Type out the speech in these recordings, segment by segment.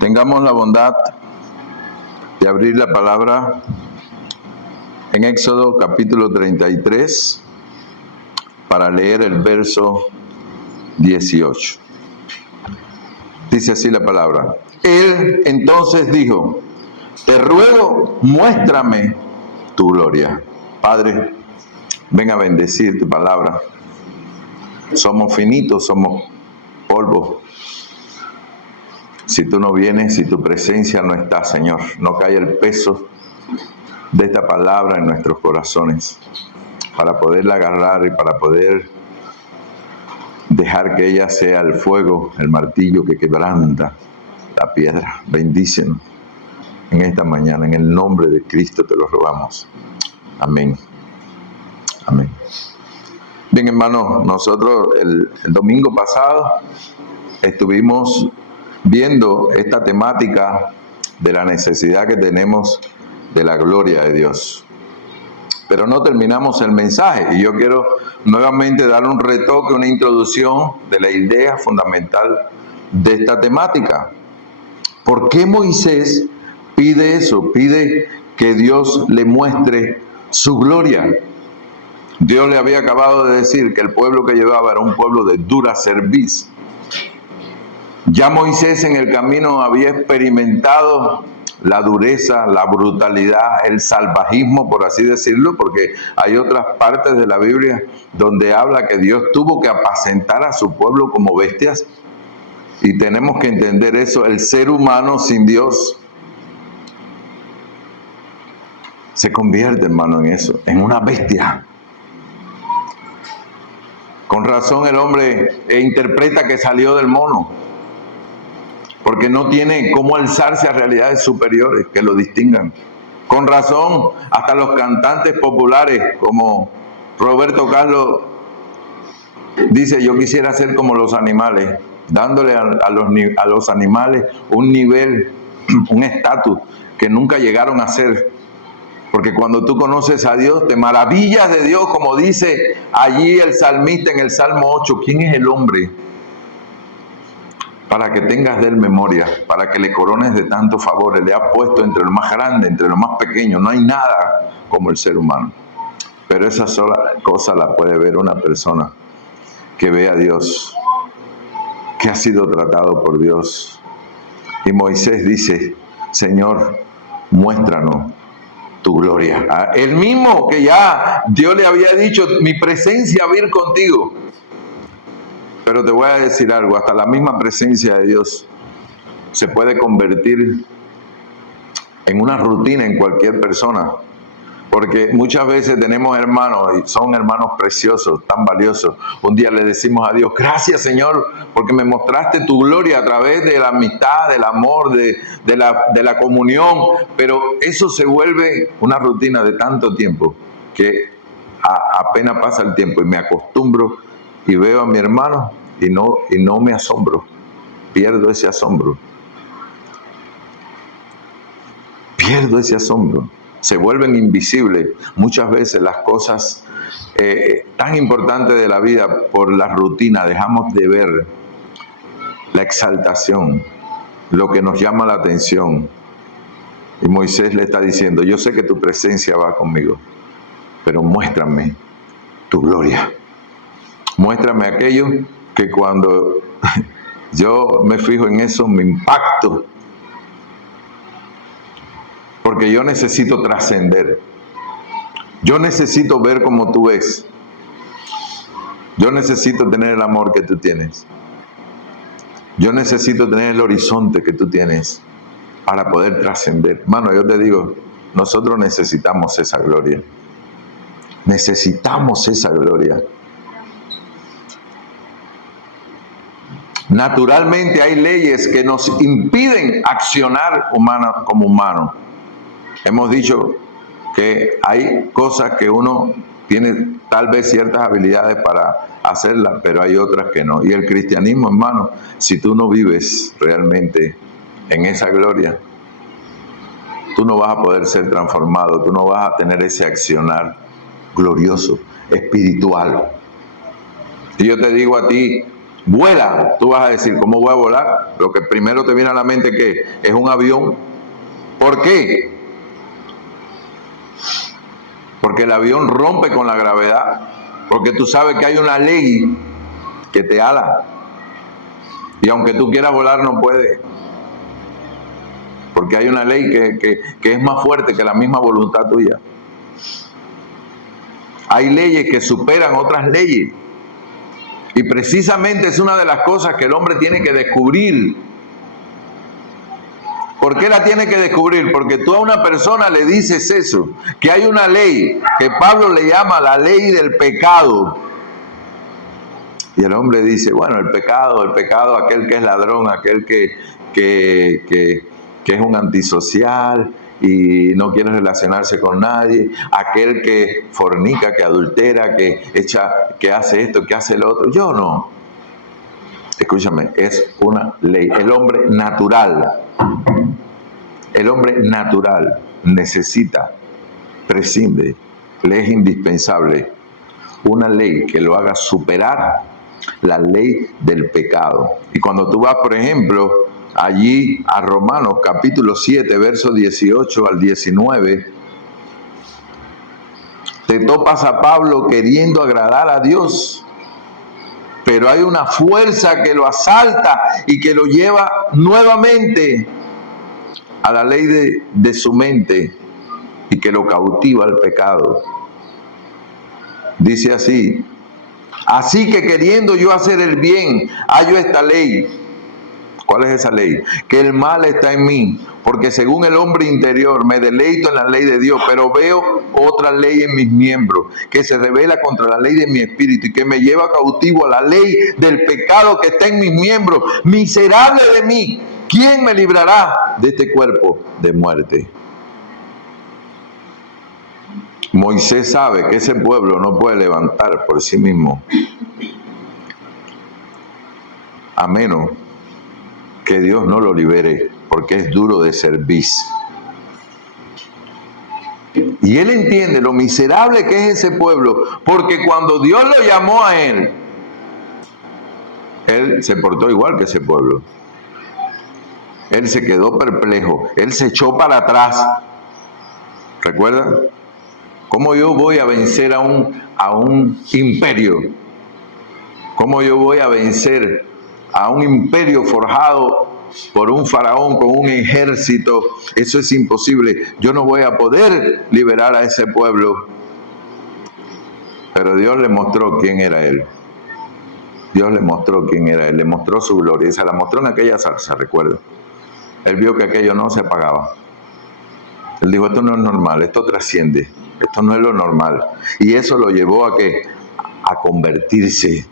Tengamos la bondad de abrir la palabra en Éxodo capítulo 33 para leer el verso 18. Dice así la palabra. Él entonces dijo: te ruego, muéstrame tu gloria. Padre, ven a bendecir tu palabra. Somos finitos, somos polvo. Si tú no vienes, si tu presencia no está, Señor, no cae el peso de esta palabra en nuestros corazones para poderla agarrar y para poder dejar que ella sea el fuego, el martillo que quebranta la piedra. Bendícenos en esta mañana, en el nombre de Cristo te lo rogamos. Amén. Amén. Bien, hermanos, nosotros el domingo pasado estuvimos viendo esta temática de la necesidad que tenemos de la gloria de Dios. Pero no terminamos el mensaje y yo quiero nuevamente dar un retoque, una introducción de la idea fundamental de esta temática. ¿Por qué Moisés pide eso? Pide que Dios le muestre su gloria. Dios le había acabado de decir que el pueblo que llevaba era un pueblo de dura cerviz. Ya Moisés en el camino había experimentado la dureza, la brutalidad, el salvajismo, por así decirlo, porque hay otras partes de la Biblia donde habla que Dios tuvo que apacentar a su pueblo como bestias. Y tenemos que entender eso, el ser humano sin Dios se convierte, hermano, en eso, en una bestia. Con razón el hombre interpreta que salió del mono, porque no tiene cómo alzarse a realidades superiores que lo distingan. Con razón, hasta los cantantes populares como Roberto Carlos dice: yo quisiera ser como los animales, dándole a los animales un nivel, un estatus que nunca llegaron a ser. Porque cuando tú conoces a Dios, te maravillas de Dios, como dice allí el salmista en el Salmo 8. ¿Quién es el hombre para que tengas de él memoria, para que le corones de tantos favores? Le ha puesto entre lo más grande, entre lo más pequeño. No hay nada como el ser humano. Pero esa sola cosa la puede ver una persona que ve a Dios, que ha sido tratado por Dios. Y Moisés dice: Señor, muéstranos tu gloria. El mismo que ya Dios le había dicho: mi presencia va a ir contigo. Pero te voy a decir algo, hasta la misma presencia de Dios se puede convertir en una rutina en cualquier persona. Porque muchas veces tenemos hermanos, y son hermanos preciosos, tan valiosos. Un día le decimos a Dios: gracias, Señor, porque me mostraste tu gloria a través de la amistad, del amor, de la comunión. Pero eso se vuelve una rutina de tanto tiempo que apenas pasa el tiempo y me acostumbro y veo a mi hermano y no me asombro. Pierdo ese asombro. Pierdo ese asombro. Se vuelven invisibles muchas veces las cosas tan importantes de la vida por la rutina. Dejamos de ver la exaltación, lo que nos llama la atención. Y Moisés le está diciendo: yo sé que tu presencia va conmigo, pero muéstrame tu gloria. Muéstrame aquello que cuando yo me fijo en eso me impacto. Porque yo necesito trascender. Yo necesito ver como tú ves. Yo necesito tener el amor que tú tienes. Yo necesito tener el horizonte que tú tienes para poder trascender. Hermano, yo te digo, nosotros necesitamos esa gloria. Necesitamos esa gloria. Naturalmente hay leyes que nos impiden accionar como humanos. Hemos dicho que hay cosas que uno tiene tal vez ciertas habilidades para hacerlas, pero hay otras que no. Y el cristianismo, hermano, si tú no vives realmente en esa gloria, tú no vas a poder ser transformado, tú no vas a tener ese accionar glorioso, espiritual. Y yo te digo a ti, Vuela. Tú vas a decir, ¿cómo voy a volar? Lo que primero te viene a la mente que es un avión. ¿Por qué? Porque el avión rompe con la gravedad. Porque tú sabes que hay una ley que te ala. Y aunque tú quieras volar, no puedes. Porque hay una ley que es más fuerte que la misma voluntad tuya. Hay leyes que superan otras leyes. Y precisamente es una de las cosas que el hombre tiene que descubrir. ¿Por qué la tiene que descubrir? Porque tú a una persona le dices eso, que hay una ley que Pablo le llama la ley del pecado. Y el hombre dice, bueno, el pecado, aquel que es ladrón, aquel que es un antisocial y no quiere relacionarse con nadie, aquel que fornica, que adultera, que hace esto, que hace lo otro. Yo no. Escúchame, es una ley. El hombre natural necesita, prescinde, le es indispensable una ley que lo haga superar la ley del pecado. Y cuando tú vas, por ejemplo, allí a Romanos capítulo 7, versos 18 al 19, te topas a Pablo queriendo agradar a Dios, pero hay una fuerza que lo asalta y que lo lleva nuevamente a la ley de su mente y que lo cautiva al pecado. Dice así: así que queriendo yo hacer el bien, hallo esta ley. ¿Cuál es esa ley? Que el mal está en mí, porque según el hombre interior me deleito en la ley de Dios, pero veo otra ley en mis miembros, que se revela contra la ley de mi espíritu y que me lleva cautivo a la ley del pecado que está en mis miembros. Miserable de mí, ¿quién me librará de este cuerpo de muerte? Moisés sabe que ese pueblo no puede levantar por sí mismo, a menos que Dios no lo libere, porque es duro de servir. Y él entiende lo miserable que es ese pueblo, porque cuando Dios lo llamó a él se portó igual que ese pueblo. Él se quedó perplejo, él se echó para atrás. ¿Recuerda? ¿Cómo yo voy a vencer a un imperio? ¿Cómo yo voy a vencer a un imperio forjado por un faraón con un ejército? Eso es imposible. Yo no voy a poder liberar a ese pueblo. Pero Dios le mostró quién era él. Dios le mostró quién era él. Le mostró su gloria. Y se la mostró en aquella zarza, recuerdo. Él vio que aquello no se apagaba. Él dijo, esto no es normal, esto trasciende. Esto no es lo normal. Y eso lo llevó a ¿qué? A convertirse.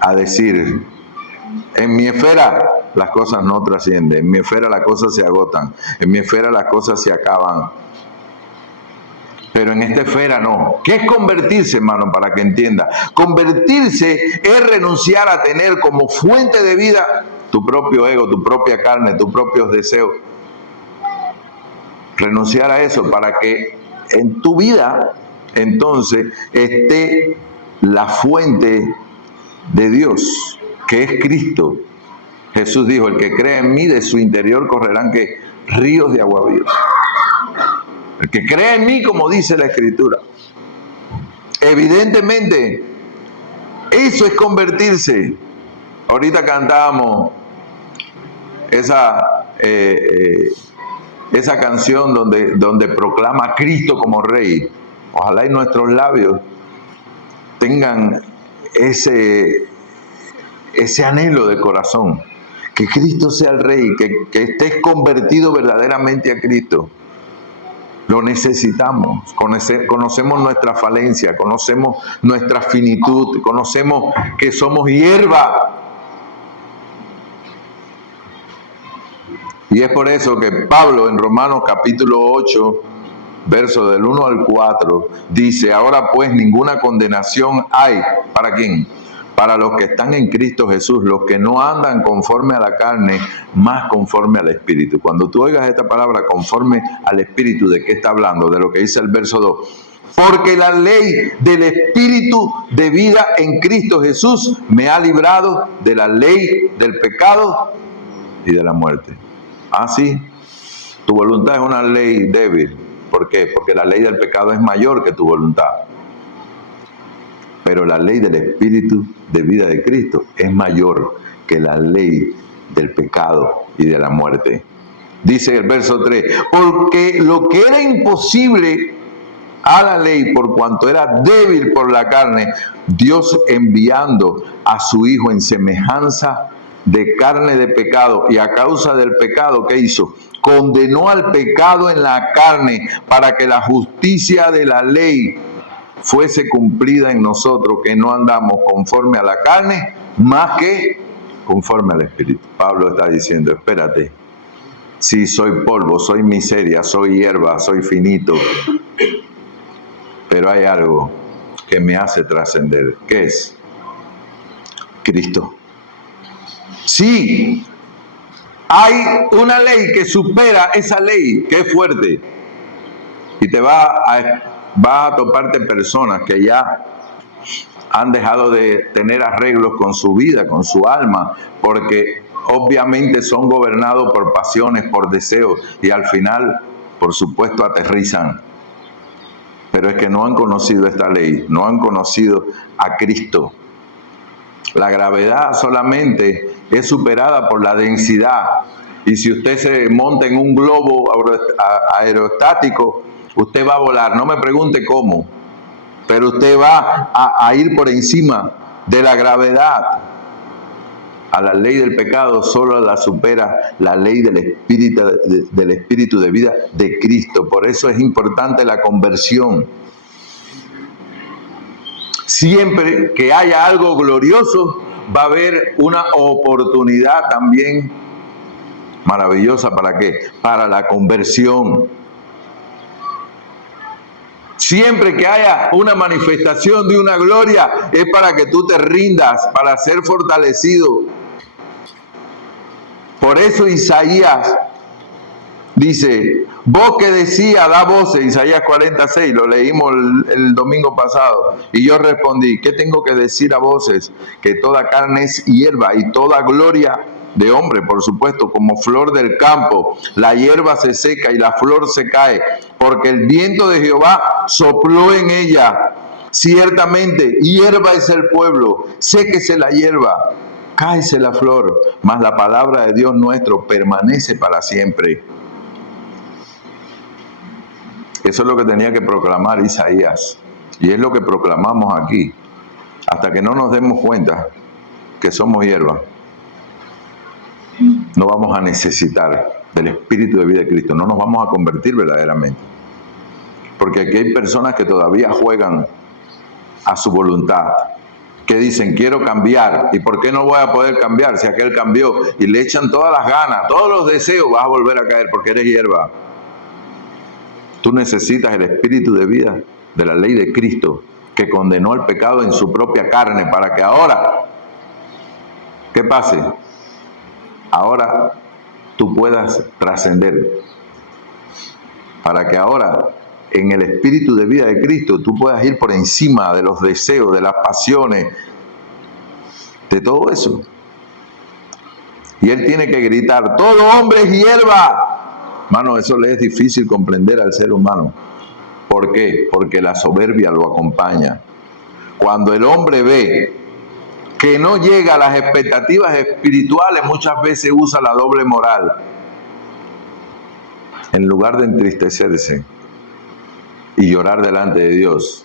A decir, en mi esfera las cosas no trascienden, en mi esfera las cosas se agotan, en mi esfera las cosas se acaban. Pero en esta esfera no. ¿Qué es convertirse, hermano? Para que entienda. Convertirse es renunciar a tener como fuente de vida tu propio ego, tu propia carne, tus propios deseos. Renunciar a eso para que en tu vida entonces esté la fuente de Dios, que es Cristo. Jesús dijo, el que cree en mí, de su interior correrán ¿qué? Ríos de agua viva. El que cree en mí, como dice la Escritura. Evidentemente, eso es convertirse. Ahorita cantábamos esa canción donde proclama a Cristo como Rey. Ojalá y nuestros labios tengan ese anhelo de corazón, que Cristo sea el Rey, que estés convertido verdaderamente a Cristo. Lo necesitamos. Conocemos nuestra falencia, conocemos nuestra finitud, conocemos que somos hierba. Y es por eso que Pablo en Romanos capítulo 8, verso del 1 al 4, dice, ahora pues ninguna condenación hay. ¿Para quién? Para los que están en Cristo Jesús, los que no andan conforme a la carne, más conforme al Espíritu. Cuando tú oigas esta palabra, conforme al Espíritu, ¿de qué está hablando? De lo que dice el verso 2. porque la ley del Espíritu de vida en Cristo Jesús me ha librado de la ley del pecado y de la muerte. Sí, tu voluntad es una ley débil. ¿Por qué? Porque la ley del pecado es mayor que tu voluntad. Pero la ley del Espíritu de vida de Cristo es mayor que la ley del pecado y de la muerte. Dice el verso 3, porque lo que era imposible a la ley por cuanto era débil por la carne, Dios enviando a su Hijo en semejanza de carne de pecado, y a causa del pecado, ¿qué hizo? Condenó al pecado en la carne para que la justicia de la ley fuese cumplida en nosotros, que no andamos conforme a la carne, más que conforme al Espíritu. Pablo está diciendo, espérate, sí, soy polvo, soy miseria, soy hierba, soy finito, pero hay algo que me hace trascender. ¿Qué es? Cristo. Sí, hay una ley que supera esa ley, que es fuerte, y te vas a toparte personas que ya han dejado de tener arreglos con su vida, con su alma, porque obviamente son gobernados por pasiones, por deseos, y al final, por supuesto, aterrizan. Pero es que no han conocido esta ley, no han conocido a Cristo. La gravedad solamente es superada por la densidad. Y si usted se monta en un globo aerostático, usted va a volar. No me pregunte cómo, pero usted va a ir por encima de la gravedad. A la ley del pecado solo la supera la ley del Espíritu de vida de Cristo. Por eso es importante la conversión. Siempre que haya algo glorioso, va a haber una oportunidad también maravillosa. ¿Para qué? Para la conversión. Siempre que haya una manifestación de una gloria, es para que tú te rindas, para ser fortalecido. Por eso Isaías dice, vos que decía, da voces, Isaías 46, lo leímos el domingo pasado, y yo respondí, ¿qué tengo que decir a voces? Que toda carne es hierba y toda gloria de hombre, por supuesto, como flor del campo, la hierba se seca y la flor se cae, porque el viento de Jehová sopló en ella. Ciertamente, hierba es el pueblo, séquese la hierba, cáese la flor, mas la palabra de Dios nuestro permanece para siempre. Eso es lo que tenía que proclamar Isaías, y es lo que proclamamos aquí, hasta que no nos demos cuenta que somos hierba. No vamos a necesitar del Espíritu de vida de Cristo, no nos vamos a convertir verdaderamente, porque aquí hay personas que todavía juegan a su voluntad, que dicen, quiero cambiar, ¿y por qué no voy a poder cambiar si aquel cambió? Y le echan todas las ganas, todos los deseos, vas a volver a caer porque eres hierba. Tú necesitas el Espíritu de vida de la ley de Cristo, que condenó el pecado en su propia carne, para que ahora, ¿qué pase? Ahora tú puedas trascender, para que ahora en el Espíritu de vida de Cristo tú puedas ir por encima de los deseos, de las pasiones, de todo eso. Y Él tiene que gritar, todo hombre es hierba. Mano, eso le es difícil comprender al ser humano. ¿Por qué? Porque la soberbia lo acompaña. Cuando el hombre ve que no llega a las expectativas espirituales, muchas veces usa la doble moral. En lugar de entristecerse y llorar delante de Dios,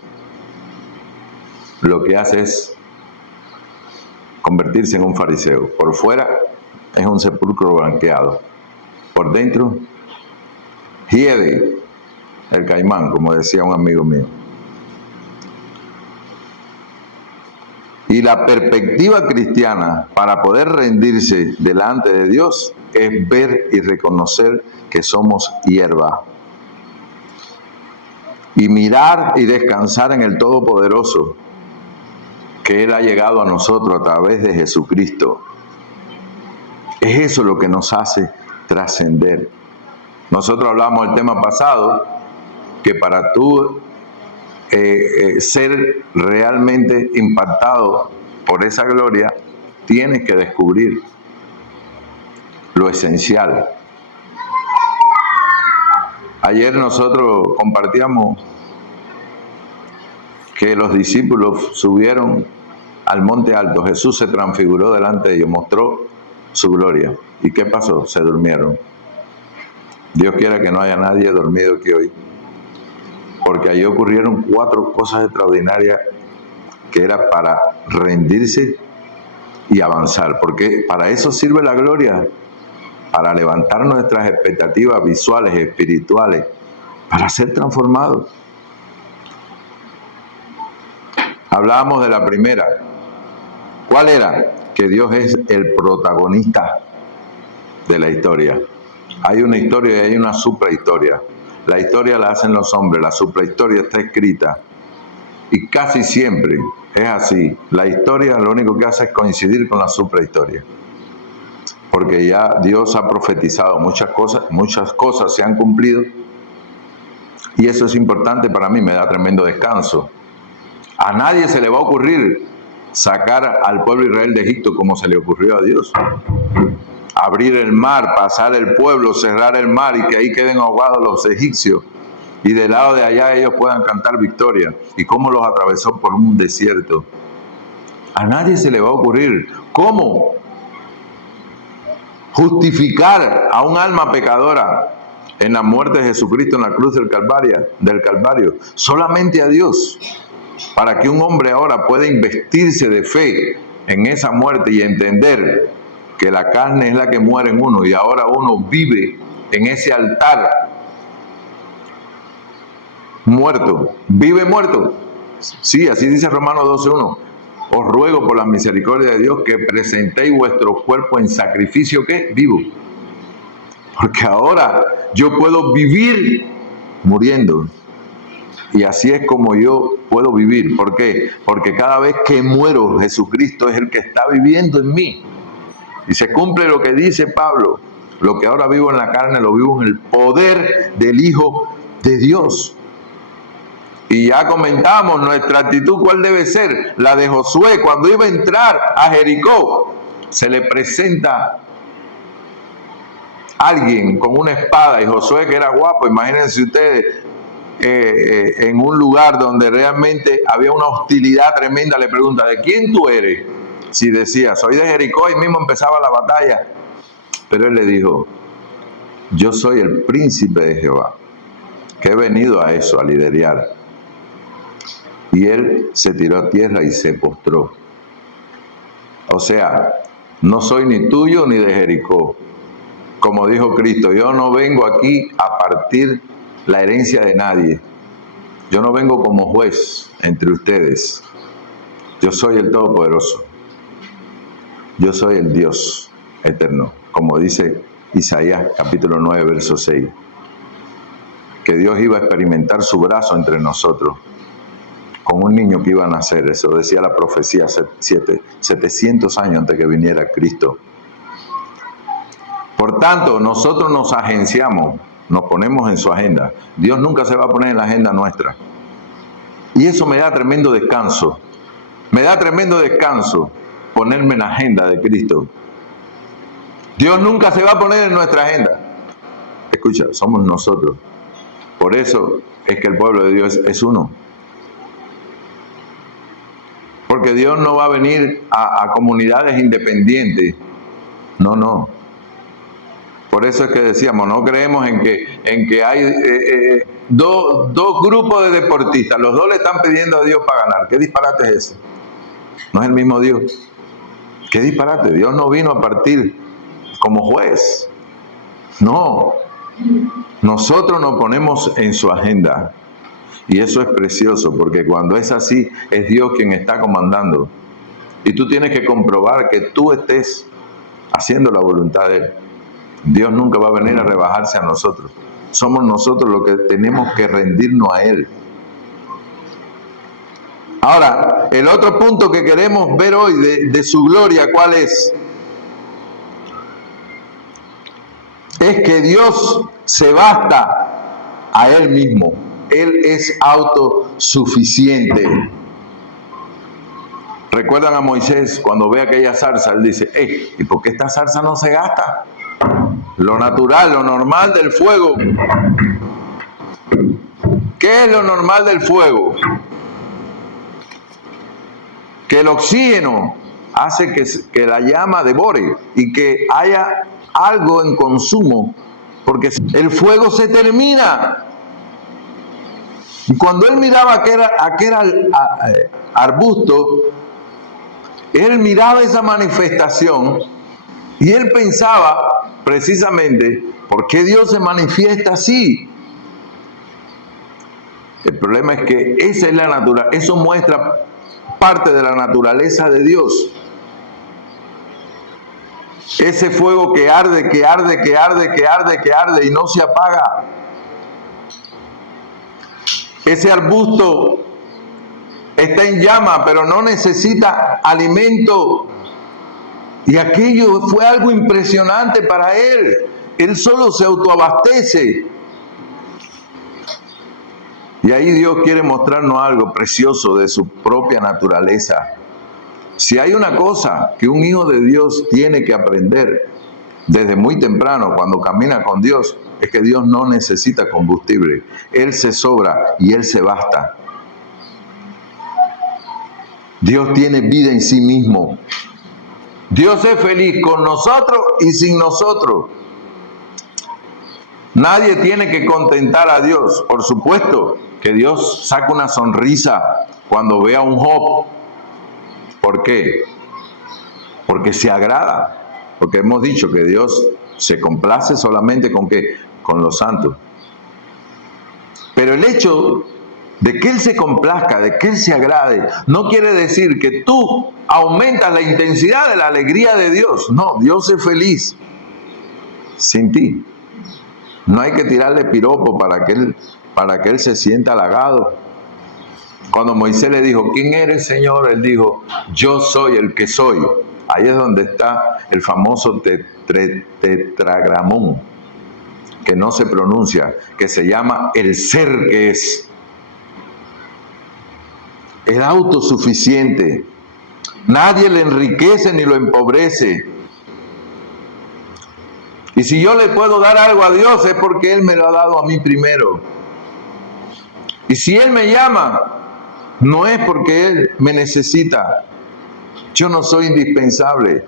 lo que hace es convertirse en un fariseo. Por fuera es un sepulcro blanqueado. Por dentro, hiede el caimán, como decía un amigo mío. Y la perspectiva cristiana para poder rendirse delante de Dios es ver y reconocer que somos hierba. Y mirar y descansar en el Todopoderoso, que Él ha llegado a nosotros a través de Jesucristo. Es eso lo que nos hace trascender. Nosotros hablamos el tema pasado, que para tú ser realmente impactado por esa gloria, tienes que descubrir lo esencial. Ayer nosotros compartíamos que los discípulos subieron al monte alto. Jesús se transfiguró delante de ellos, mostró su gloria. ¿Y qué pasó? Se durmieron. Dios quiera que no haya nadie dormido aquí hoy, porque allí ocurrieron 4 cosas extraordinarias que era para rendirse y avanzar, porque para eso sirve la gloria, para levantar nuestras expectativas visuales, espirituales, para ser transformados. Hablábamos de la primera. ¿Cuál era? Que Dios es el protagonista de la historia. Hay una historia y hay una suprahistoria. La historia la hacen los hombres, la suprahistoria está escrita. Y casi siempre es así. La historia lo único que hace es coincidir con la suprahistoria. Porque ya Dios ha profetizado muchas cosas se han cumplido. Y eso es importante para mí, me da tremendo descanso. A nadie se le va a ocurrir sacar al pueblo de Israel de Egipto como se le ocurrió a Dios. Abrir el mar, pasar el pueblo, cerrar el mar y que ahí queden ahogados los egipcios. Y del lado de allá ellos puedan cantar victoria. Y cómo los atravesó por un desierto. A nadie se le va a ocurrir. ¿Cómo justificar a un alma pecadora en la muerte de Jesucristo en la cruz del Calvario? Solamente a Dios. Para que un hombre ahora pueda investirse de fe en esa muerte y entender que la carne es la que muere en uno y ahora uno vive en ese altar muerto. ¿Vive muerto? Sí, así dice Romanos 12:1. Os ruego por la misericordia de Dios que presentéis vuestro cuerpo en sacrificio, ¿qué? Vivo. Porque ahora yo puedo vivir muriendo. Y así es como yo puedo vivir. ¿Por qué? Porque cada vez que muero, Jesucristo es el que está viviendo en mí. Y se cumple lo que dice Pablo. Lo que ahora vivo en la carne, lo vivo en el poder del Hijo de Dios. Y ya comentamos nuestra actitud, ¿cuál debe ser? La de Josué, cuando iba a entrar a Jericó, se le presenta alguien con una espada, y Josué, que era guapo, imagínense ustedes, en un lugar donde realmente había una hostilidad tremenda, le pregunta, ¿de quién tú eres? Si decía, soy de Jericó, y mismo empezaba la batalla. Pero él le dijo, yo soy el príncipe de Jehová, que he venido a eso, a liderar. Y él se tiró a tierra y se postró. O sea, no soy ni tuyo ni de Jericó. Como dijo Cristo, yo no vengo aquí a partir la herencia de nadie. Yo no vengo como juez entre ustedes. Yo soy el Todopoderoso. Yo soy el Dios eterno. Como dice Isaías capítulo 9, verso 6. Que Dios iba a experimentar su brazo entre nosotros. Con un niño que iba a nacer, eso decía la profecía 700 años antes que viniera Cristo. Por tanto, nosotros nos agenciamos, nos ponemos en su agenda. Dios nunca se va a poner en la agenda nuestra. Y eso me da tremendo descanso. Me da tremendo descanso ponerme en la agenda de Cristo. Dios nunca se va a poner en nuestra agenda. Escucha, somos nosotros. Por eso es que el pueblo de Dios es uno. Porque Dios no va a venir a comunidades independientes. No, no. Por eso es que decíamos, no creemos en que hay dos grupos de deportistas. Los dos le están pidiendo a Dios para ganar. ¿Qué disparate es ese? No es el mismo Dios. ¿Qué disparate? Dios no vino a partir como juez. No. Nosotros nos ponemos en su agenda. Y eso es precioso, porque cuando es así, es Dios quien está comandando. Y tú tienes que comprobar que tú estés haciendo la voluntad de Él. Dios nunca va a venir a rebajarse a nosotros. Somos nosotros los que tenemos que rendirnos a Él. Ahora, el otro punto que queremos ver hoy de su gloria, ¿cuál es? Es que Dios se basta a Él mismo. Él es autosuficiente. ¿Recuerdan a Moisés cuando ve aquella zarza? Él dice, ¿y por qué esta zarza no se gasta? Lo natural, lo normal del fuego. ¿Qué es lo normal del fuego? Que el oxígeno hace que la llama devore y que haya algo en consumo, porque el fuego se termina. Y cuando él miraba aquel arbusto, él miraba esa manifestación y él pensaba precisamente, ¿por qué Dios se manifiesta así? El problema es que esa es la naturaleza, eso muestra parte de la naturaleza de Dios. Ese fuego que arde, que arde, que arde, que arde, que arde y no se apaga. Ese arbusto está en llama, pero no necesita alimento. Y aquello fue algo impresionante para él. Él solo se autoabastece. Y ahí Dios quiere mostrarnos algo precioso de su propia naturaleza. Si hay una cosa que un hijo de Dios tiene que aprender desde muy temprano cuando camina con Dios, es que Dios no necesita combustible. Él se sobra y Él se basta. Dios tiene vida en sí mismo. Dios es feliz con nosotros y sin nosotros. Nadie tiene que contentar a Dios. Por supuesto que Dios saca una sonrisa cuando ve a un Job. ¿Por qué? Porque se agrada. Porque hemos dicho que Dios se complace solamente con ¿qué? Con los santos. Pero el hecho de que Él se complazca, de que Él se agrade, no quiere decir que tú aumentas la intensidad de la alegría de Dios. No, Dios es feliz sin ti. No hay que tirarle piropo para que él se sienta halagado. Cuando Moisés le dijo, ¿quién eres, Señor? Él dijo, yo soy el que soy. Ahí es donde está el famoso tetragramón, que no se pronuncia, que se llama el ser que es. Es autosuficiente. Nadie le enriquece ni lo empobrece. Y si yo le puedo dar algo a Dios es porque Él me lo ha dado a mí primero. Y si Él me llama, no es porque Él me necesita. Yo no soy indispensable.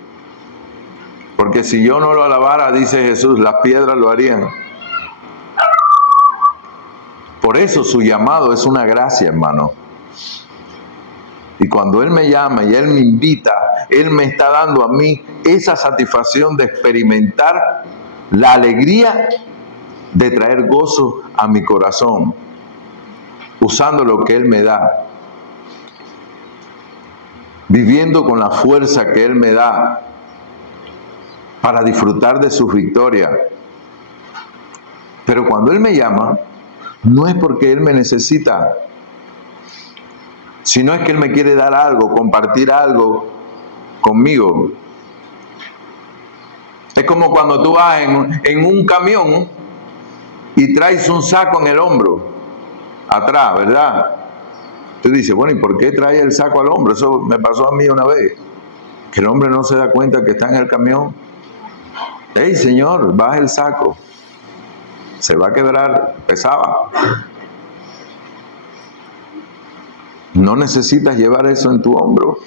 Porque si yo no lo alabara, dice Jesús, las piedras lo harían. Por eso su llamado es una gracia, hermano. Y cuando Él me llama y Él me invita, Él me está dando a mí esa satisfacción de experimentar la alegría de traer gozo a mi corazón, usando lo que Él me da, viviendo con la fuerza que Él me da para disfrutar de sus victorias. Pero cuando Él me llama, no es porque Él me necesita, sino es que Él me quiere dar algo, compartir algo conmigo. Es como cuando tú vas en un camión y traes un saco en el hombro, atrás, ¿verdad? Tú dices, bueno, ¿y por qué trae el saco al hombro? Eso me pasó a mí una vez, que el hombre no se da cuenta que está en el camión. ¡Ey, señor, baja el saco! Se va a quebrar, pesaba. No necesitas llevar eso en tu hombro.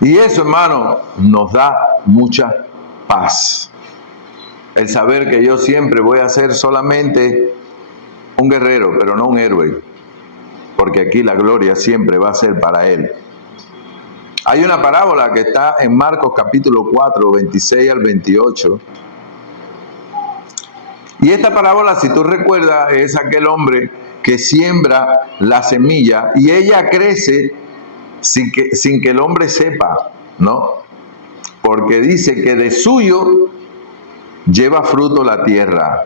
Y eso, hermano, nos da mucha paz. El saber que yo siempre voy a ser solamente un guerrero, pero no un héroe. Porque aquí la gloria siempre va a ser para Él. Hay una parábola que está en Marcos capítulo 4, 26 al 28. Y esta parábola, si tú recuerdas, es aquel hombre que siembra la semilla y ella crece sin que el hombre sepa, ¿no? Porque dice que de suyo lleva fruto la tierra.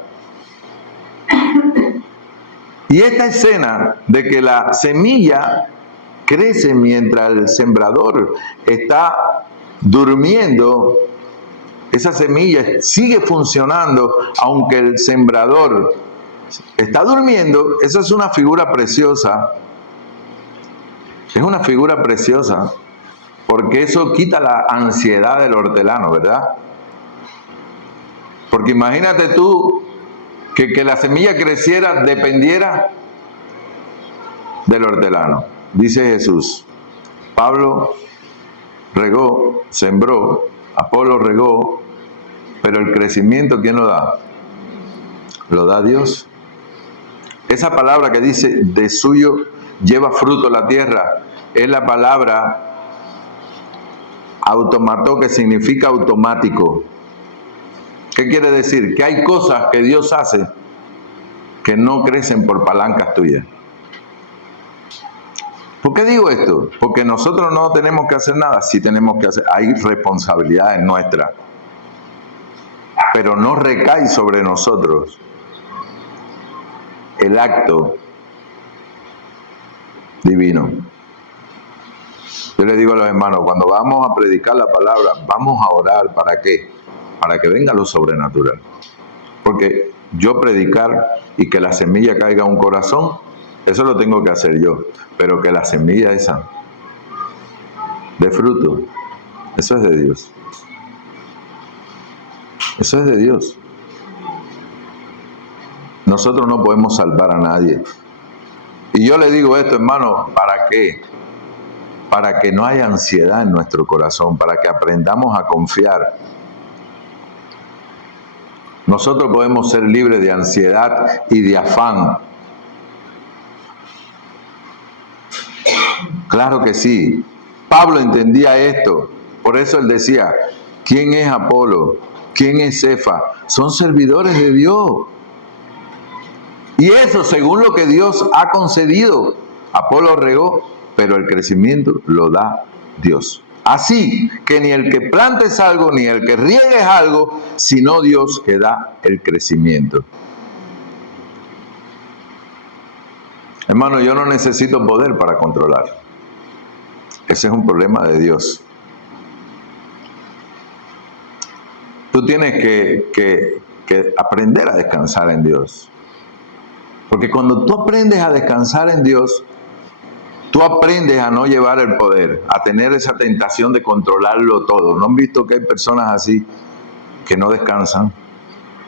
Y esta escena de que la semilla crece mientras el sembrador está durmiendo, esa semilla sigue funcionando aunque el sembrador está durmiendo, eso es una figura preciosa. Es una figura preciosa porque eso quita la ansiedad del hortelano, ¿verdad? Porque imagínate tú que la semilla creciera, dependiera del hortelano. Dice Jesús, Pablo regó, sembró, Apolo regó, pero el crecimiento, ¿quién lo da? Lo da Dios. Esa palabra que dice, de suyo lleva fruto la tierra, es la palabra automató, que significa automático. ¿Qué quiere decir? Que hay cosas que Dios hace que no crecen por palancas tuyas. ¿Por qué digo esto? Porque nosotros no tenemos que hacer nada, sí tenemos que hacer, hay responsabilidades nuestras, pero no recae sobre nosotros el acto divino. Yo le digo a los hermanos, cuando vamos a predicar la palabra, vamos a orar, ¿para qué? Para que venga lo sobrenatural. Porque yo predicar y que la semilla caiga a un corazón, eso lo tengo que hacer yo. Pero que la semilla esa de fruto, eso es de Dios. Eso es de Dios. Nosotros no podemos salvar a nadie. Y yo le digo esto, hermano, ¿para qué? Para que no haya ansiedad en nuestro corazón, para que aprendamos a confiar. Nosotros podemos ser libres de ansiedad y de afán. Claro que sí. Pablo entendía esto. Por eso él decía, ¿quién es Apolo? ¿Quién es Cefa? Son servidores de Dios. Y eso según lo que Dios ha concedido. Apolo regó, pero el crecimiento lo da Dios. Así que ni el que plantes algo, ni el que riegues algo, sino Dios que da el crecimiento. Hermano, yo no necesito poder para controlar. Ese es un problema de Dios. Tú tienes que aprender a descansar en Dios. Porque cuando tú aprendes a descansar en Dios, tú aprendes a no llevar el poder, a tener esa tentación de controlarlo todo. ¿No han visto que hay personas así que no descansan,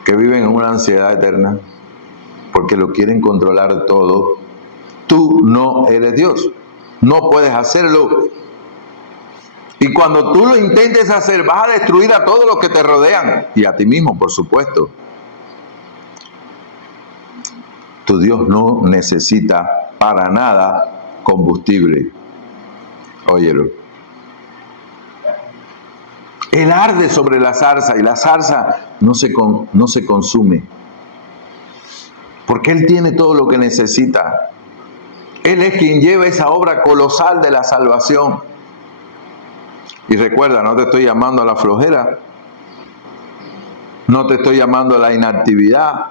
que viven en una ansiedad eterna porque lo quieren controlar todo? Tú no eres Dios, no puedes hacerlo. Y cuando tú lo intentes hacer, vas a destruir a todos los que te rodean y a ti mismo, por supuesto. Tu Dios no necesita para nada combustible. Óyelo. Él arde sobre la zarza y la zarza no se consume. Porque Él tiene todo lo que necesita. Él es quien lleva esa obra colosal de la salvación. Y recuerda, no te estoy llamando a la flojera. No te estoy llamando a la inactividad.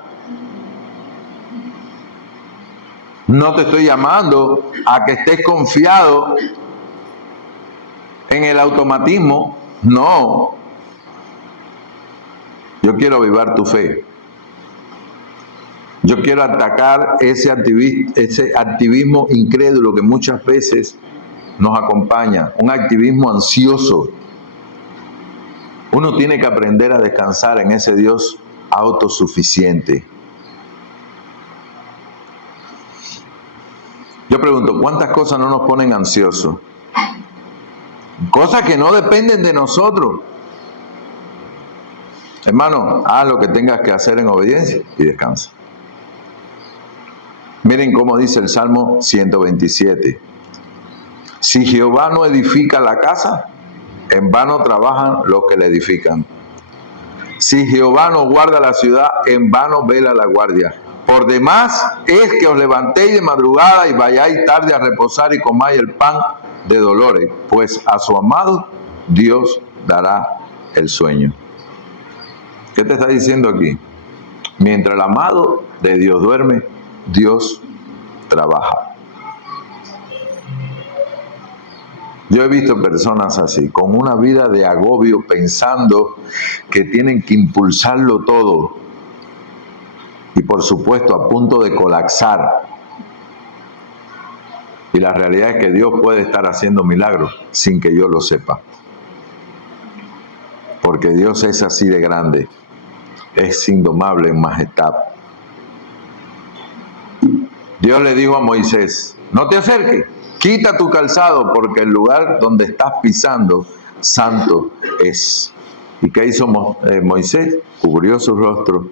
No te estoy llamando a que estés confiado en el automatismo. No. Yo quiero avivar tu fe. Yo quiero atacar ese activismo incrédulo que muchas veces nos acompaña. Un activismo ansioso. Uno tiene que aprender a descansar en ese Dios autosuficiente. Yo pregunto, ¿cuántas cosas no nos ponen ansiosos? Cosas que no dependen de nosotros. Hermano, haz lo que tengas que hacer en obediencia y descansa. Miren cómo dice el Salmo 127. Si Jehová no edifica la casa, en vano trabajan los que la edifican. Si Jehová no guarda la ciudad, en vano vela la guardia. Por demás es que os levantéis de madrugada y vayáis tarde a reposar y comáis el pan de dolores, pues a su amado Dios dará el sueño. ¿Qué te está diciendo aquí? Mientras el amado de Dios duerme, Dios trabaja. Yo he visto personas así, con una vida de agobio, pensando que tienen que impulsarlo todo. y por supuesto a punto de colapsar. Y la realidad es que Dios puede estar haciendo milagros sin que yo lo sepa. Porque Dios es así de grande, es indomable en majestad. Dios le dijo a Moisés, no te acerques, quita tu calzado porque el lugar donde estás pisando santo es. ¿Y qué hizo Moisés? Cubrió su rostro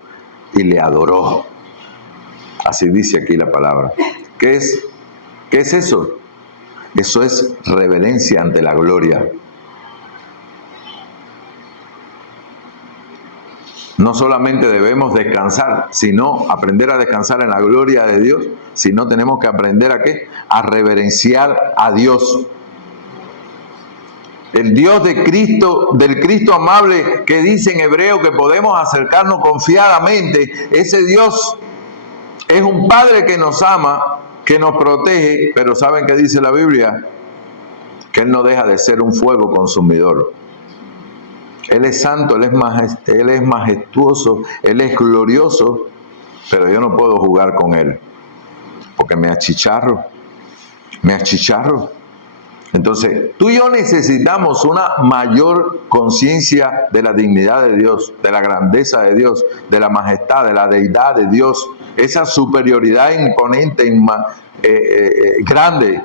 y le adoró. Así dice aquí la palabra. ¿Qué es eso? Eso es reverencia ante la gloria. No solamente debemos descansar, sino aprender a descansar en la gloria de Dios, sino tenemos que aprender ¿a qué? A reverenciar a Dios. El Dios de Cristo, del Cristo amable que dice en hebreo que podemos acercarnos confiadamente, ese Dios es un Padre que nos ama, que nos protege, pero ¿saben qué dice la Biblia? Que Él no deja de ser un fuego consumidor. Él es santo, Él es majestuoso, Él es glorioso, pero yo no puedo jugar con Él, porque me achicharro. Entonces, tú y yo necesitamos una mayor conciencia de la dignidad de Dios, de la grandeza de Dios, de la majestad, de la deidad de Dios, esa superioridad imponente, grande,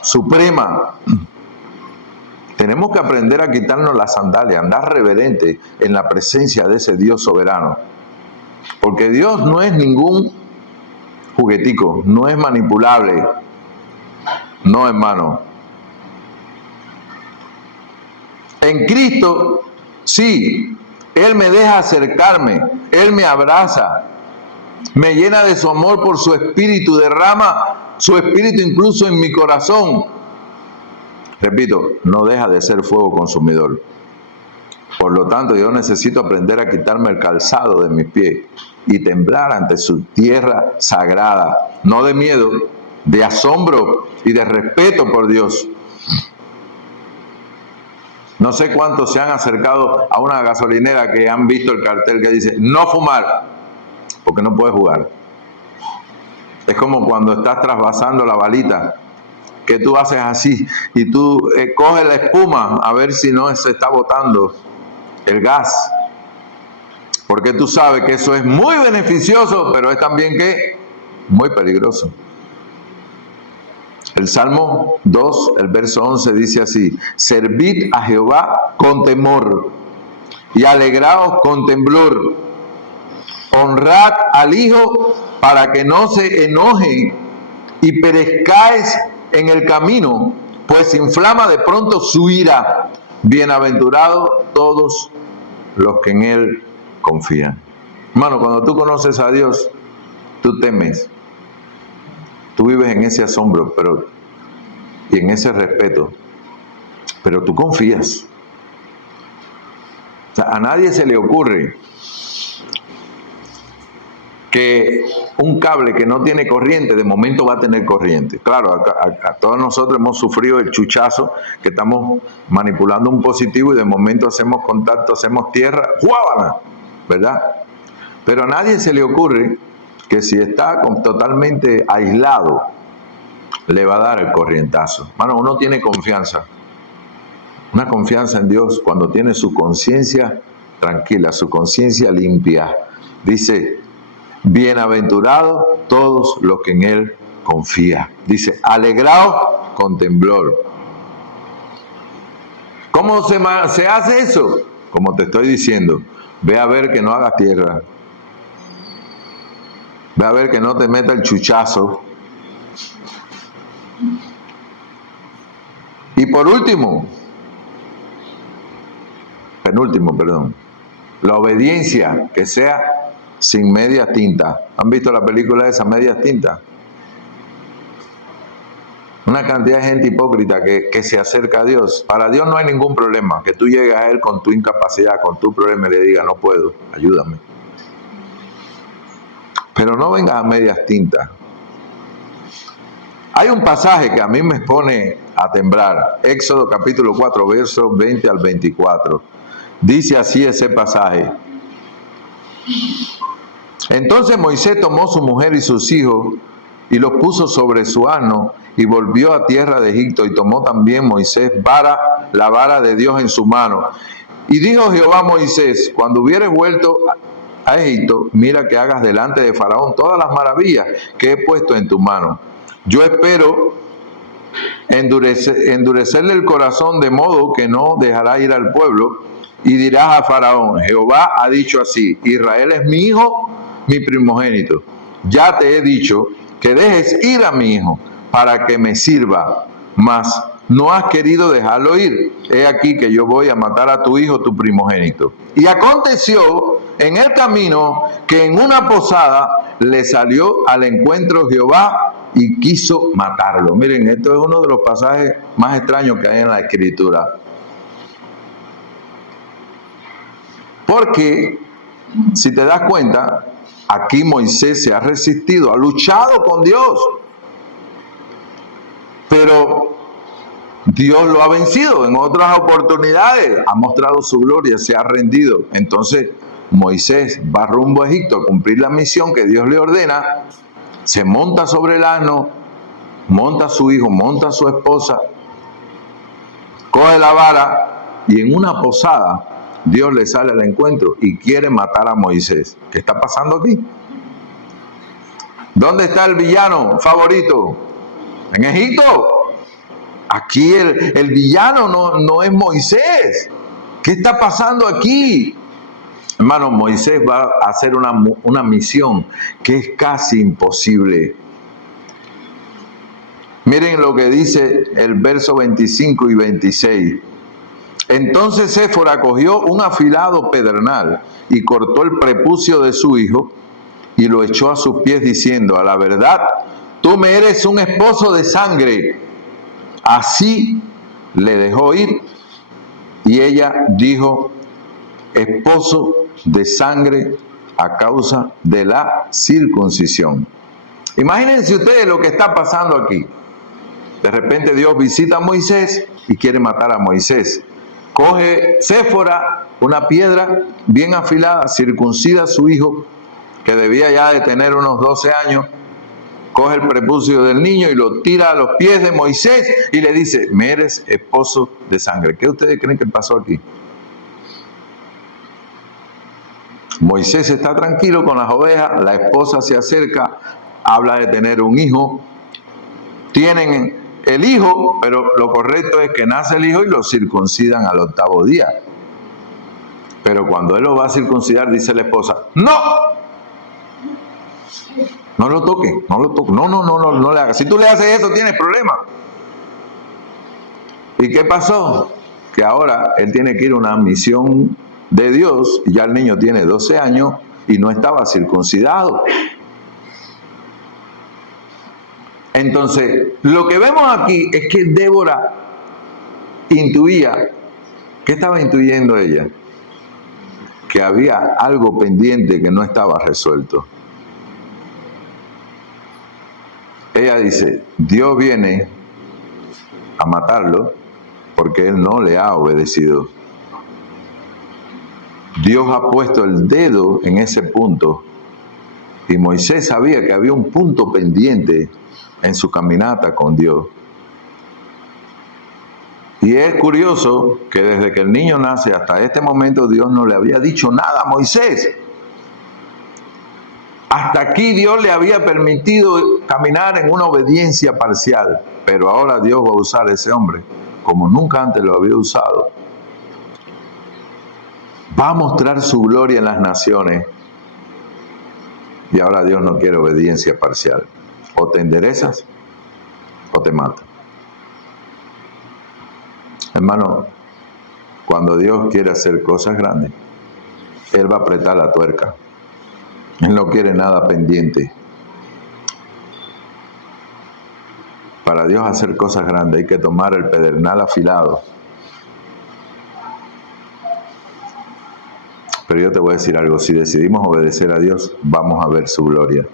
suprema. Tenemos que aprender a quitarnos las sandalias, andar reverente en la presencia de ese Dios soberano. Porque Dios no es ningún juguetico, no es manipulable. No, hermano. En Cristo, sí, Él me deja acercarme, Él me abraza, me llena de su amor por su espíritu, derrama su espíritu incluso en mi corazón. Repito, no deja de ser fuego consumidor. Por lo tanto, yo necesito aprender a quitarme el calzado de mis pies y temblar ante su tierra sagrada, no de miedo, de asombro y de respeto por Dios. No sé cuántos se han acercado a una gasolinera que han visto el cartel que dice no fumar, porque no puedes jugar. Es como cuando estás trasvasando la balita, que tú haces así y tú coges la espuma a ver si no se está botando el gas, porque tú sabes que eso es muy beneficioso, pero es también que muy peligroso. El Salmo 2, el verso 11 dice así: servid a Jehová con temor y alegraos con temblor, honrad al Hijo para que no se enoje y perezcáis en el camino, pues inflama de pronto su ira. Bienaventurados todos los que en Él confían. Hermano, cuando tú conoces a Dios, tú temes. Tú vives en ese asombro y en ese respeto, pero tú confías. O sea, a nadie se le ocurre que un cable que no tiene corriente, de momento va a tener corriente. Claro, a todos nosotros hemos sufrido el chuchazo, que estamos manipulando un positivo y de momento hacemos contacto, hacemos tierra, ¡juábana! ¿Verdad? Pero a nadie se le ocurre que si está totalmente aislado, le va a dar el corrientazo. Mano, uno tiene confianza, una confianza en Dios cuando tiene su conciencia tranquila, su conciencia limpia. Dice: bienaventurados todos los que en Él confían. Dice: alegraos con temblor. ¿Cómo se hace eso? Como te estoy diciendo, ve a ver que no hagas tierra. Ve a ver que no te meta el chuchazo. Y por último, la obediencia que sea sin medias tintas. ¿Han visto la película de esas medias tintas? Una cantidad de gente hipócrita que se acerca a Dios. Para Dios no hay ningún problema. Que tú llegues a Él con tu incapacidad, con tu problema y le digas: no puedo, ayúdame. Pero no vengas a medias tintas. Hay un pasaje que a mí me pone a temblar. Éxodo capítulo 4, versos 20 al 24. Dice así ese pasaje: Entonces Moisés tomó su mujer y sus hijos y los puso sobre su asno y volvió a tierra de Egipto, y tomó también Moisés la vara de Dios en su mano. Y dijo Jehová a Moisés: cuando hubieres vuelto a Egipto, mira que hagas delante de Faraón todas las maravillas que he puesto en tu mano. Yo espero endurecerle el corazón de modo que no dejará ir al pueblo, y dirás a Faraón: Jehová ha dicho así: Israel es mi hijo, mi primogénito. Ya te he dicho que dejes ir a mi hijo para que me sirva, mas no has querido dejarlo ir. He aquí que yo voy a matar a tu hijo, tu primogénito. Y aconteció en el camino que en una posada le salió al encuentro Jehová y quiso matarlo. Miren, esto es uno de los pasajes más extraños que hay en la Escritura. Porque, si te das cuenta, aquí Moisés se ha resistido, ha luchado con Dios. Pero Dios lo ha vencido en otras oportunidades, ha mostrado su gloria, se ha rendido. Entonces Moisés va rumbo a Egipto a cumplir la misión que Dios le ordena, se monta sobre el asno, monta a su hijo, monta a su esposa, coge la vara y en una posada Dios le sale al encuentro y quiere matar a Moisés. ¿Qué está pasando aquí? ¿Dónde está el villano favorito? ¿En Egipto? Aquí el villano no es Moisés. ¿Qué está pasando aquí? Hermano, Moisés va a hacer una misión que es casi imposible. Miren lo que dice el verso 25 y 26. Entonces Séfora cogió un afilado pedernal y cortó el prepucio de su hijo y lo echó a sus pies, diciendo: a la verdad, tú me eres un esposo de sangre. Así le dejó ir, y ella dijo: esposo de sangre a causa de la circuncisión. Imagínense ustedes lo que está pasando aquí. De repente Dios visita a Moisés y quiere matar a Moisés. Coge Séfora una piedra bien afilada, circuncida a su hijo, que debía ya de tener unos 12 años, coge el prepucio del niño y lo tira a los pies de Moisés y le dice: me eres esposo de sangre. ¿Qué ustedes creen que pasó aquí? Moisés está tranquilo con las ovejas, la esposa se acerca, habla de tener un hijo, tienen el hijo, pero lo correcto es que nace el hijo y lo circuncidan al 8º día. Pero cuando él lo va a circuncidar, dice la esposa: ¡no! No lo toque, no lo toque, no le hagas. Si tú le haces eso, tienes problemas. ¿Y qué pasó? Que ahora él tiene que ir a una misión de Dios, y ya el niño tiene 12 años y no estaba circuncidado. Entonces, lo que vemos aquí es que Débora intuía. ¿Qué estaba intuyendo ella? Que había algo pendiente que no estaba resuelto. Ella dice: Dios viene a matarlo porque él no le ha obedecido. Dios ha puesto el dedo en ese punto, y Moisés sabía que había un punto pendiente en su caminata con Dios. Y es curioso que desde que el niño nace hasta este momento Dios no le había dicho nada a Moisés. Hasta aquí Dios le había permitido caminar en una obediencia parcial, pero ahora Dios va a usar a ese hombre como nunca antes lo había usado. Va a mostrar su gloria en las naciones, y ahora Dios no quiere obediencia parcial. O te enderezas o te mata. Hermano, cuando Dios quiere hacer cosas grandes, Él va a apretar la tuerca. Él no quiere nada pendiente. Para Dios hacer cosas grandes hay que tomar el pedernal afilado. Pero yo te voy a decir algo: si decidimos obedecer a Dios, vamos a ver su gloria.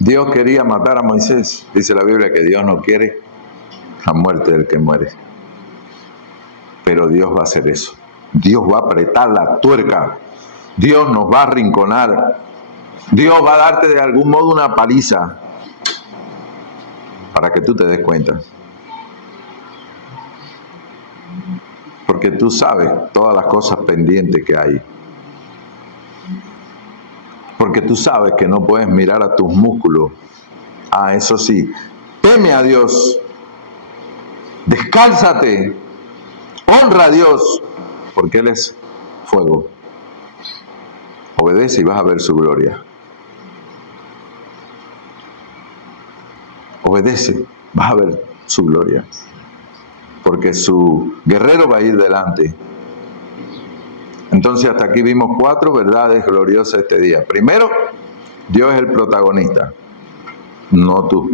Dios quería matar a Moisés. Dice la Biblia que Dios no quiere la muerte del que muere. Pero Dios va a hacer eso. Dios va a apretar la tuerca. Dios nos va a arrinconar. Dios va a darte de algún modo una paliza para que tú te des cuenta. Porque tú sabes todas las cosas pendientes que hay. Porque tú sabes que no puedes mirar a tus músculos. Ah, eso sí, teme a Dios, descálzate, honra a Dios, porque Él es fuego. Obedece y vas a ver su gloria. Obedece, vas a ver su gloria. Porque su guerrero va a ir delante. Entonces hasta aquí vimos 4 verdades gloriosas este día. Primero, Dios es el protagonista, no tú,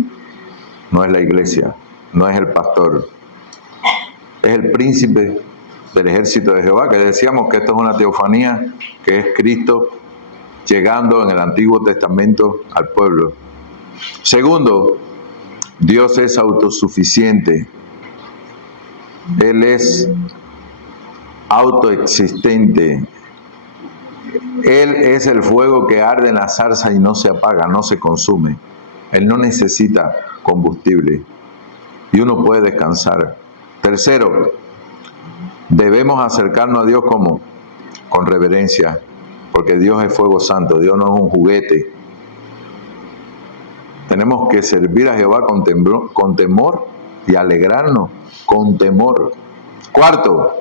no es la iglesia, no es el pastor. Es el príncipe del ejército de Jehová, que decíamos que esto es una teofanía, que es Cristo llegando en el Antiguo Testamento al pueblo. Segundo, Dios es autosuficiente. Él es autoexistente. Él es el fuego que arde en la zarza y no se apaga, no se consume. Él no necesita combustible y uno puede descansar. Tercero, debemos acercarnos a Dios como con reverencia, porque Dios es fuego santo, Dios no es un juguete. Tenemos que servir a Jehová con temor y alegrarnos con temor. Cuarto,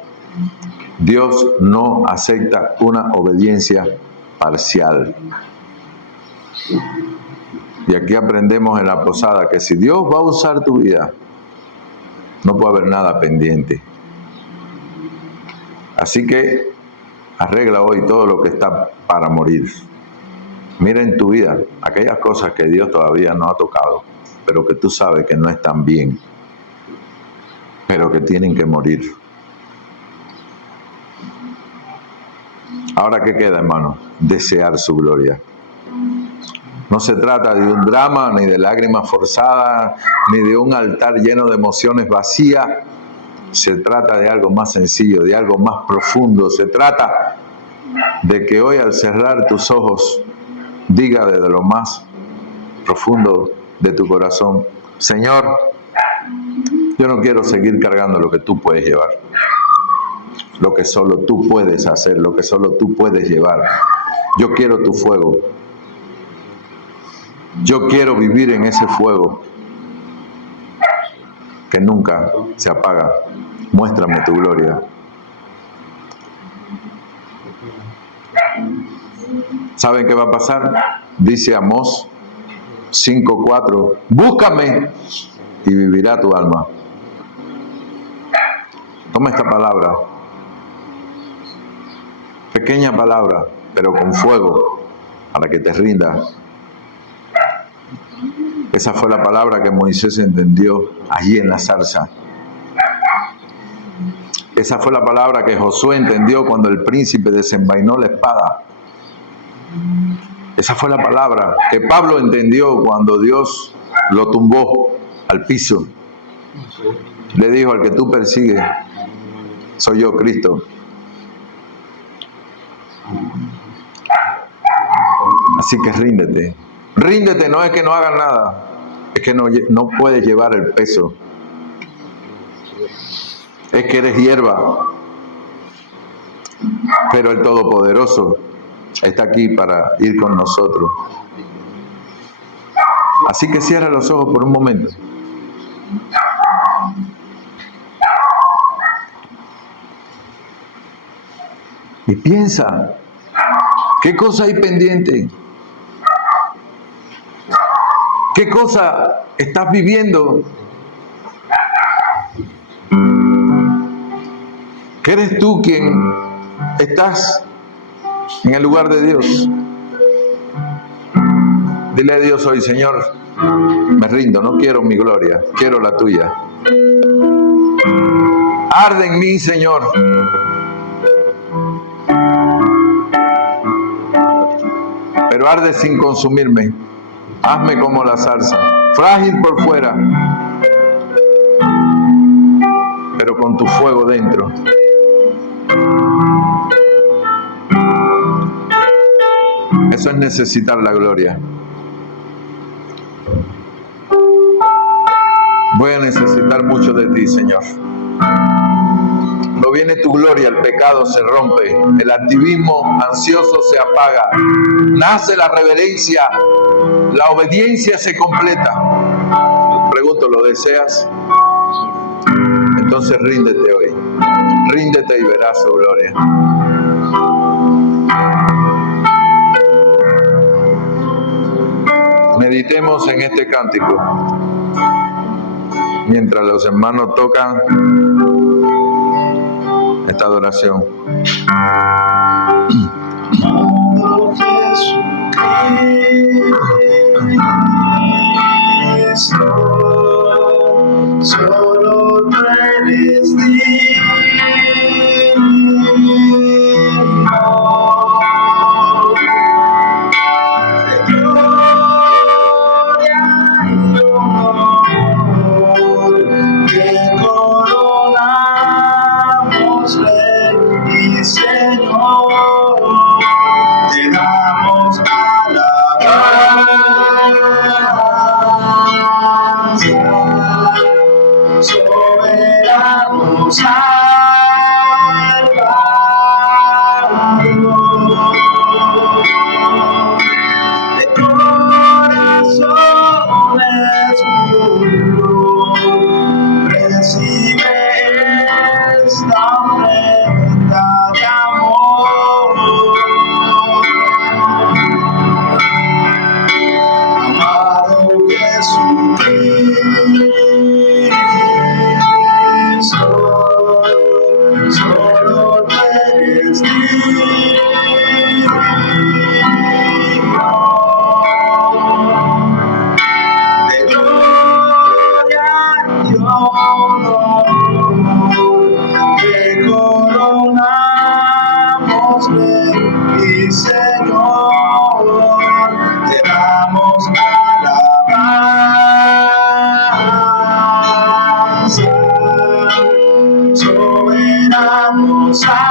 Dios no acepta una obediencia parcial. Y aquí aprendemos en la posada que si Dios va a usar tu vida, no puede haber nada pendiente. Así que arregla hoy todo lo que está para morir. Mira en tu vida aquellas cosas que Dios todavía no ha tocado, pero que tú sabes que no están bien, pero que tienen que morir. Ahora, ¿qué queda, hermano? Desear su gloria. No se trata de un drama, ni de lágrimas forzadas, ni de un altar lleno de emociones vacías. Se trata de algo más sencillo, de algo más profundo. Se trata de que hoy, al cerrar tus ojos, diga desde lo más profundo de tu corazón: Señor, yo no quiero seguir cargando lo que tú puedes llevar, lo que solo tú puedes hacer, lo que solo tú puedes llevar. Yo quiero tu fuego. Yo quiero vivir en ese fuego que nunca se apaga. Muéstrame tu gloria. ¿Saben qué va a pasar? Dice Amós 5:4: búscame y vivirá tu alma. Toma esta palabra, pequeña palabra, pero con fuego, para que te rindas. Esa fue la palabra que Moisés entendió allí en la zarza. Esa fue la palabra que Josué entendió cuando el príncipe desenvainó la espada. Esa fue la palabra que Pablo entendió cuando Dios lo tumbó al piso. Le dijo: al que tú persigues, soy yo, Cristo. Así que ríndete. Ríndete, no es que no hagas nada, es que no puedes llevar el peso. Es que eres hierba. Pero el Todopoderoso está aquí para ir con nosotros. Así que cierra los ojos por un momento. Y piensa, ¿qué cosa hay pendiente? ¿Qué cosa estás viviendo? ¿Que eres tú quien estás en el lugar de Dios? Dile a Dios hoy: Señor, me rindo, no quiero mi gloria, quiero la tuya. Arde en mí, Señor. Pero arde sin consumirme. Hazme como la zarza, frágil por fuera, pero con tu fuego dentro. Eso es necesitar la gloria. Voy a necesitar mucho de ti, Señor. Cuando viene tu gloria, el pecado se rompe, el activismo ansioso se apaga, nace la reverencia, la obediencia se completa. Pregunto, ¿lo deseas? Entonces ríndete hoy, ríndete y verás su gloria. Meditemos en este cántico mientras los hermanos tocan esta adoración. Solo tú eres digno de gloria y honor, te coronamos Rey y Señor, te damos alabanza. Soberano Salvador, de corazones puros, recibe esta ofrenda de amor. Amado Jesucristo, solo tú eres digno de gloria y honor, te coronamos Rey y Señor, te damos alabanza. Soberano Salvador,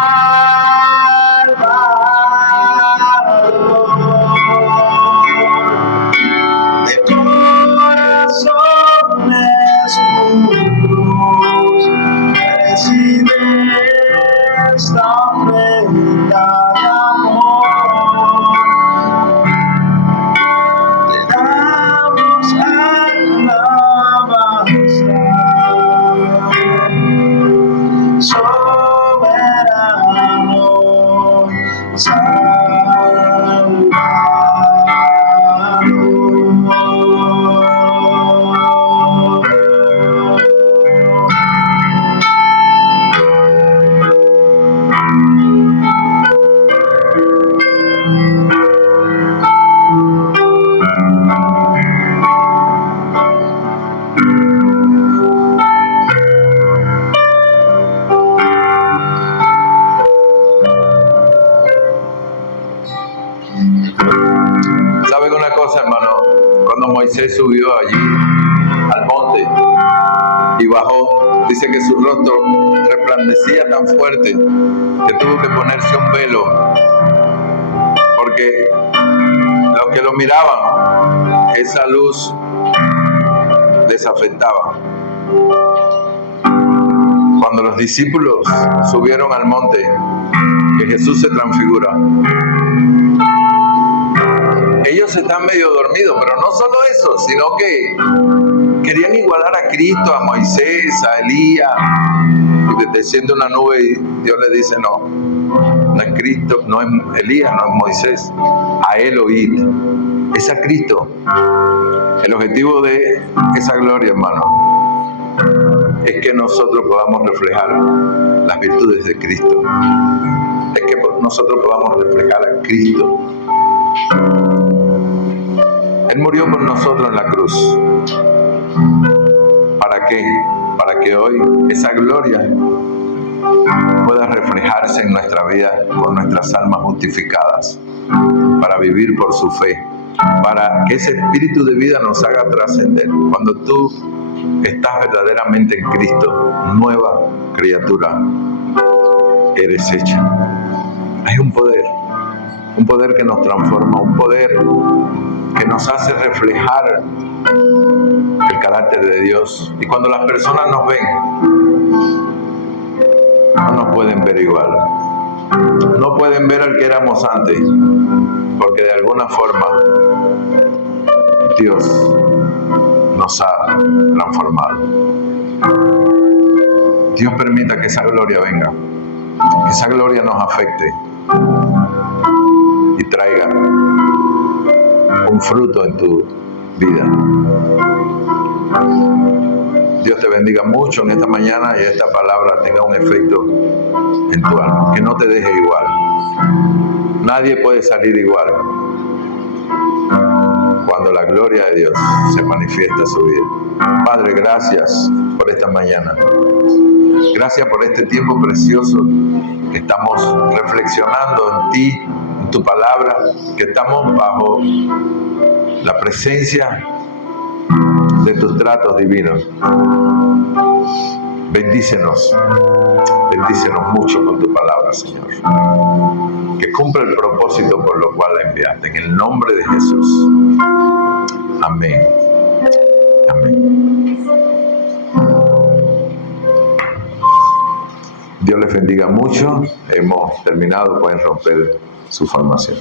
de corazones puros, recibe esta ofrenda de amor. Te damos alabanza. Soberano ¿Saben una cosa, hermano? Cuando Moisés subió allí al monte y bajó, dice que su rostro resplandecía tan fuerte que tuvo que ponerse un velo, porque los que lo miraban, esa luz les afectaba. Cuando los discípulos subieron al monte, que Jesús se transfigura, ellos están medio dormidos, pero no solo eso, sino que querían igualar a Cristo, a Moisés, a Elías, y desciende una nube y Dios le dice, no es Cristo, no es Elías, no es Moisés, a él oíd, es a Cristo. El objetivo de esa gloria, hermano, es que nosotros podamos reflejar las virtudes de Cristo, es que nosotros podamos reflejar a Cristo. Él murió por nosotros en la cruz. ¿Para qué? Para que hoy esa gloria pueda reflejarse en nuestra vida con nuestras almas justificadas, para vivir por su fe, para que ese espíritu de vida nos haga trascender. Cuando tú estás verdaderamente en Cristo, nueva criatura eres hecha. Hay un poder un poder que nos transforma, un poder que nos hace reflejar el carácter de Dios. Y cuando las personas nos ven, no nos pueden ver igual. No pueden ver al que éramos antes, porque de alguna forma Dios nos ha transformado. Dios permita que esa gloria venga, que esa gloria nos afecte y traiga un fruto en tu vida. Dios te bendiga mucho en esta mañana y esta palabra tenga un efecto en tu alma, que no te deje igual. Nadie puede salir igual cuando la gloria de Dios se manifiesta en su vida. Padre, gracias por esta mañana. Gracias por este tiempo precioso que estamos reflexionando en ti, en tu palabra, que estamos bajo la presencia de tus tratos divinos. Bendícenos mucho con tu palabra, Señor. Que cumpla el propósito por lo cual la enviaste. En el nombre de Jesús. Amén. Amén. Dios les bendiga mucho. Hemos terminado. Pueden romper su formación.